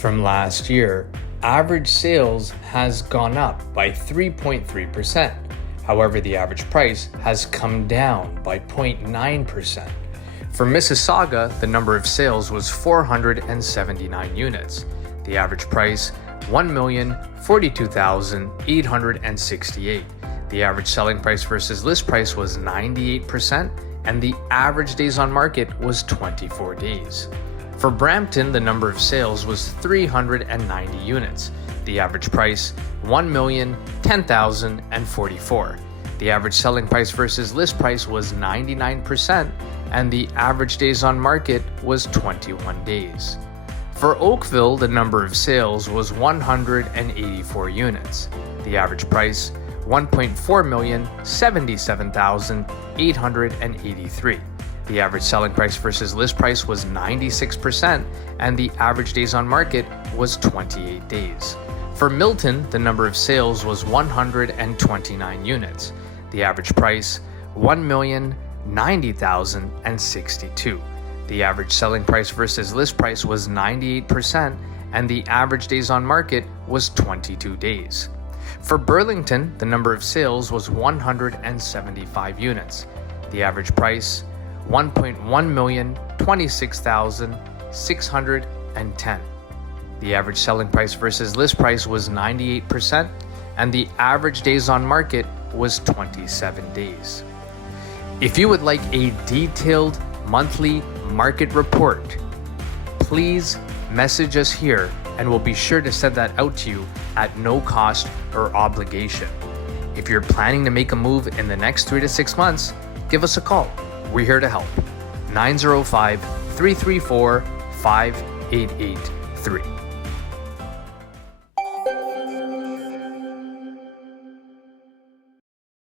From last year, average sales has gone up by 3.3%. However, the average price has come down by 0.9%. For Mississauga, the number of sales was 479 units. The average price, $1,042,868. The average selling price versus list price was 98%, and the average days on market was 24 days. For Brampton, the number of sales was 390 units. The average price, $1,010,044. The average selling price versus list price was 99%, and the average days on market was 21 days. For Oakville, the number of sales was 184 units. The average price, $1,477,883. The average selling price versus list price was 96%, and the average days on market was 28 days. For Milton, the number of sales was 129 units. The average price, $1,090,062. The average selling price versus list price was 98%, and the average days on market was 22 days. For Burlington, the number of sales was 175 units. The average price, $1,126,610. The average selling price versus list price was 98%, and the average days on market was 27 days. If you would like a detailed monthly market report, please message us here and we'll be sure to send that out to you at no cost or obligation. If you're planning to make a move in the next 3 to 6 months, give us a call. We're here to help. 905-334-5883.